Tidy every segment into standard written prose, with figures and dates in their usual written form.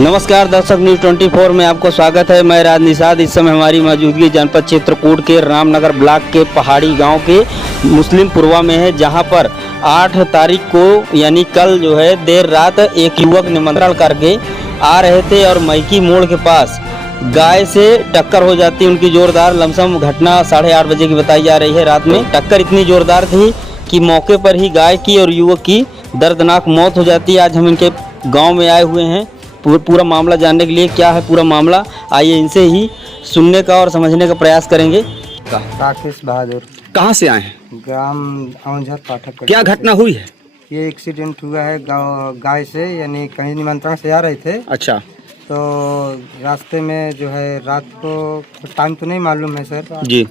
नमस्कार दर्शक, न्यूज़ 24 में आपको स्वागत है। मैं राज निषाद। इस समय हमारी मौजूदगी जनपद चित्रकूट के रामनगर ब्लॉक के पहाड़ी गांव के मुस्लिमपुरवा में है, जहां पर 8 तारीख को यानी कल जो है देर रात एक युवक निमंत्रण करके आ रहे थे और मैकी मोड़ के पास गाय से टक्कर हो जाती है उनकी जोरदार। लमसम घटना 8:30 बजे की बताई जा रही है। रात में टक्कर इतनी जोरदार थी कि मौके पर ही गाय की और युवक की दर्दनाक मौत हो जाती है। आज हम इनके गाँव में आए हुए हैं पूरा मामला जानने के लिए। क्या है पूरा मामला, आइए इनसे ही सुनने का और समझने का प्रयास करेंगे। राकेश बहादुर। कहाँ से आए हैं? ग्राम औंझर पाठक। क्या घटना हुई है? ये एक्सीडेंट हुआ है गाय से, यानी कहीं निमंत्रण से आ रहे थे। अच्छा। तो रास्ते में जो है रात को टाइम तो नहीं मालूम है सर जी।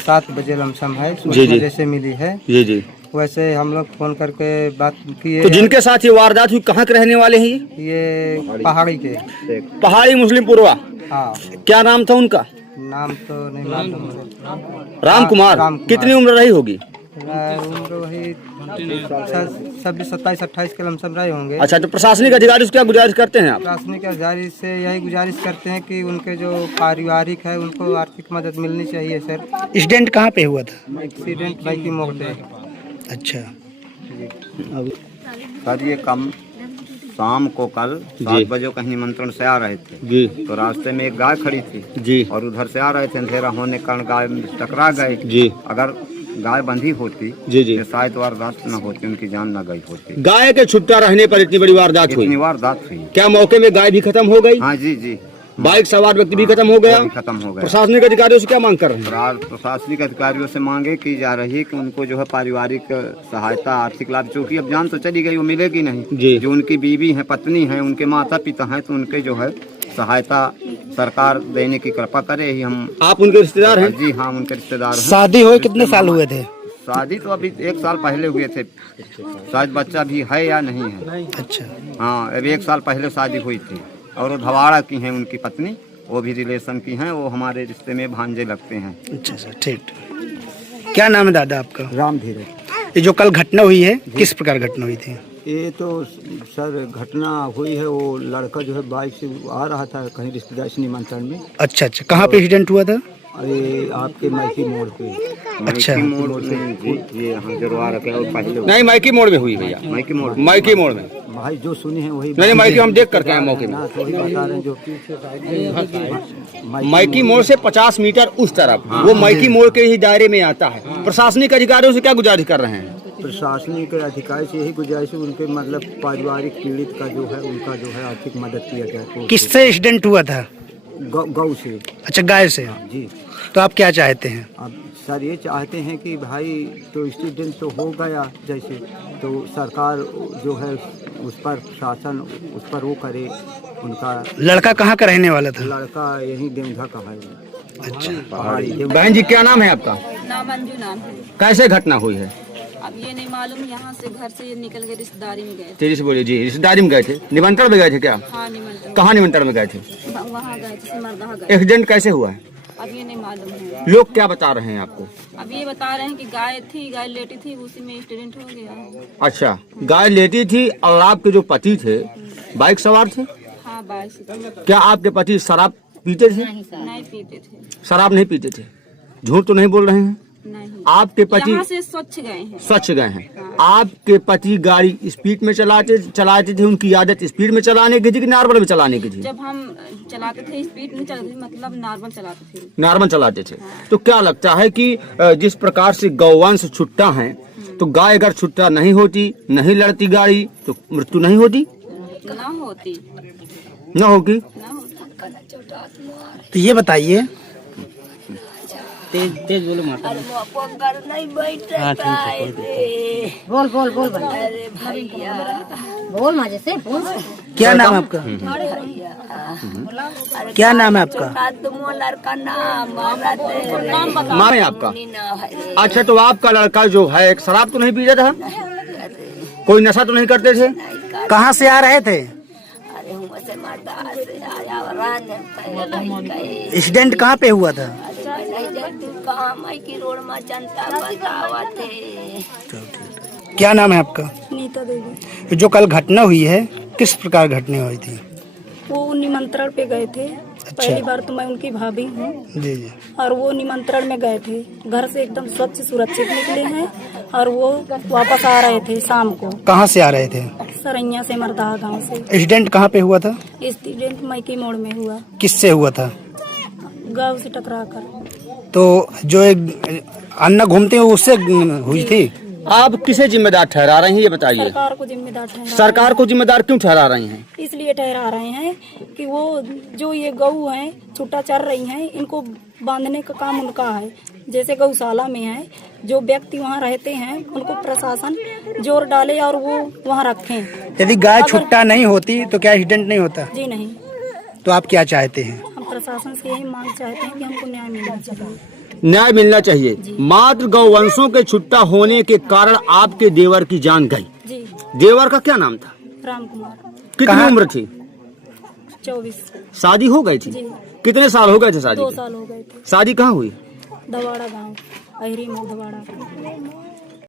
7 बजे लमसम है, जी जी। जैसे मिली है। जी जी। वैसे हम लोग फोन करके बात किए। तो जिनके साथ ये वारदात हुई कहाँ के रहने वाले हैं? ये पहाड़ी के। पहाड़ी मुस्लिमपुरवा। हाँ। क्या नाम था उनका? नाम तो नहीं मालूम है। राम कुमार। कितनी उम्र रही होगी? उम्र वही 26, 27, 28 के लमसम रहे होंगे। अच्छा, तो प्रशासनिक अधिकारी से क्या गुजारिश करते हैं आप? प्रशासनिक अधिकारी से यही गुजारिश करते हैं कि उनके जो पारिवारिक है उनको आर्थिक मदद मिलनी चाहिए सर। एक्सीडेंट कहाँ पे हुआ था? एक्सीडेंट मैकी मोड़ पे। अच्छा। सर ये कम शाम को कल 7 बजे कहीं निमंत्रण से आ रहे थे जी। तो रास्ते में एक गाय खड़ी थी जी। और उधर से आ रहे थे, अंधेरा होने के कारण गाय में टकरा गए जी। अगर गाय बंधी होती जी जी तो शायद वारदात न होती, उनकी जान न गई होती। गाय के छुट्टा रहने पर इतनी बड़ी वारदात हुई। इतनी वारदात हुई। क्या मौके में गाय भी खत्म हो गई? हाँ जी जी। बाइक सवार व्यक्ति भी खत्म हो गया। वो भी खत्म हो गया। प्रशासनिक अधिकारियों से क्या मांग कर रहे हैं? प्रशासनिक अधिकारियों से मांगे की जा रही है कि उनको जो है पारिवारिक सहायता, आर्थिक लाभ, चूँकि अब जान तो चली गई वो मिलेगी नहीं जी। जो उनकी बीवी है, पत्नी है, उनके माता पिता हैं, तो उनके जो है सहायता सरकार देने की कृपा करे ही हम। आप उनके रिश्तेदार हैं? जी हाँ, उनके रिश्तेदार हैं। शादी हुए कितने साल हुए थे? शादी तो अभी 1 साल पहले हुए थे, शायद बच्चा भी है या नहीं है। अच्छा। हाँ, अभी 1 साल पहले शादी हुई थी और वो धवाड़ा की हैं उनकी पत्नी, वो भी रिलेशन की हैं, वो हमारे रिश्ते में भांजे लगते हैं। अच्छा सर, ठीक। क्या नाम है दादा आपका? राम धीरे। ये जो कल घटना हुई है किस प्रकार घटना हुई थी? ये तो सर घटना हुई है, वो लड़का जो है बाइक से आ रहा था कहीं रिश्तेदार से निमंत्रण में। अच्छा अच्छा। कहाँ पे एक्सीडेंट हुआ था? ये आपके मैकी मोड़ पे। अच्छा। मैकी मोड़ में जी, ये यहाँ जरवा रखे हैं, और पहले नहीं, मैकी मोड़ में हुई भैया। मैकी मोड़ मैकी मोड़ में भाई जो सुने हैं वही। नहीं, मैकी हम देख करके आए मौके में। ना तो वही बता रहे हैं जो मैकी मोड़ से 50 मीटर उस तरफ वो मैकी मोड़ के ही दायरे में आता है। प्रशासनिक अधिकारियों से क्या गुजारिश कर रहे हैं? प्रशासनिक अधिकारी से यही गुजारिश है उनके मतलब पारिवारिक पीड़ित का जो है उनका जो है आर्थिक मदद किया जाए। तो किससे एक्सीडेंट हुआ था? गौ से। अच्छा, गाय से। जी। तो आप क्या चाहते हैं? अब सर ये चाहते हैं कि भाई तो एक्सीडेंट तो हो गया जैसे, तो सरकार जो है उस पर शासन उस पर वो करे। उनका लड़का कहाँ का रहने वाला था? लड़का यही देवधा का है। अच्छा। पहाड़ी। बहन जी, क्या नाम है आपका? नाम अंजू नाम है। कैसे घटना हुई है? अब ये नहीं मालूम, यहाँ से घर से निकल के रिश्तेदारी में गए तेजी से बोलिए जी। रिश्तेदारी में गए थे? निमंत्रण में गए थे क्या? हाँ निमंत्रण। कहाँ निमंत्रण में गए थे? वहाँ गए थे, सिमरदहा गए। एक्सीडेंट कैसे हुआ है? अब ये नहीं मालूम है। लोग क्या बता रहे हैं आपको? अब ये बता रहे हैं कि गाय थी, गाय लेटी थी, उसी में एक्सीडेंट हो गया। अच्छा, गाय लेटी थी और आपके जो पति थे बाइक सवार थे? हाँ बाइक से। क्या आपके पति शराब पीते थे? नहीं पीते थे। शराब नहीं पीते थे? झूठ तो नहीं बोल रहे हैं? नहीं। आपके पति यहाँ से स्वच्छ गए हैं। स्वच्छ गए हैं। आपके पति गाड़ी स्पीड में चलाते थे? उनकी आदत स्पीड में चलाने की थी कि नॉर्मल में चलाने की थी? जब हम चलाते थे स्पीड में चलाते थे, मतलब नॉर्मल चलाते थे। नॉर्मल चलाते थे। तो क्या लगता है कि जिस प्रकार से गौवंश छुट्टा है, तो गाय अगर छुट्टा नहीं होती, नहीं लड़ती गाड़ी, तो मृत्यु नहीं होती? ना होती। न होगी? ना होती। तो ये बताइए। तेज तेज बोलो माता। बोल बोल बोल बोल मजे से बोल। क्या नाम है आपका? क्या नाम है आपका? माँ है आपका? अच्छा, तो आपका लड़का जो है शराब तो नहीं पीता था? कोई नशा तो नहीं करते थे? कहाँ से आ रहे थे? एक्सीडेंट कहाँ पे हुआ था? क्या नाम है आपका? नीता देवी। जो कल घटना हुई है किस प्रकार घटना हुई थी? वो निमंत्रण पे गए थे। पहली बार तो मैं उनकी भाभी हूँ जी जी। और वो निमंत्रण में गए थे। घर से एकदम स्वच्छ सुरक्षित निकले हैं और वो वापस आ रहे थे शाम को। कहाँ से आ रहे थे? सरैया से, मरदाहा गांव से। एक्सीडेंट कहाँ पे हुआ था? एक्सीडेंट मैकी मोड़ में हुआ, किससे हुआ था? गांव से टकरा कर। तो जो एक अन्ना घूमते हैं उससे हुई थी? आप किसे जिम्मेदार ठहरा रही हैं ये बताइए। सरकार को जिम्मेदार ठहरा, सरकार को जिम्मेदार क्यों ठहरा रही हैं? इसलिए ठहरा रहे हैं कि वो जो ये गऊ हैं छुट्टा चर रही हैं, इनको बांधने का काम उनका है। जैसे गौशाला में है, जो व्यक्ति वहाँ रहते हैं उनको प्रशासन जोर डाले और वो वहाँ रखें। यदि गाय छुट्टा नहीं होती तो क्या एक्सीडेंट नहीं होता? जी नहीं, तो आप क्या चाहते हैं? हम प्रशासन से यही मांग चाहते हैं कि हमको न्याय मिलना चाहिए। न्याय मिलना चाहिए। मात्र गौवंशों के छुट्टा होने के कारण आपके देवर की जान गई। जी, देवर का क्या नाम था? राम कुमार, कितनी उम्र थी? 24। शादी हो गई थी? जी, कितने साल हो गए थे शादी 2 के? साल हो गए थे। शादी कहाँ हुई? दवाड़ा गांव, अहरी में दवाड़ा।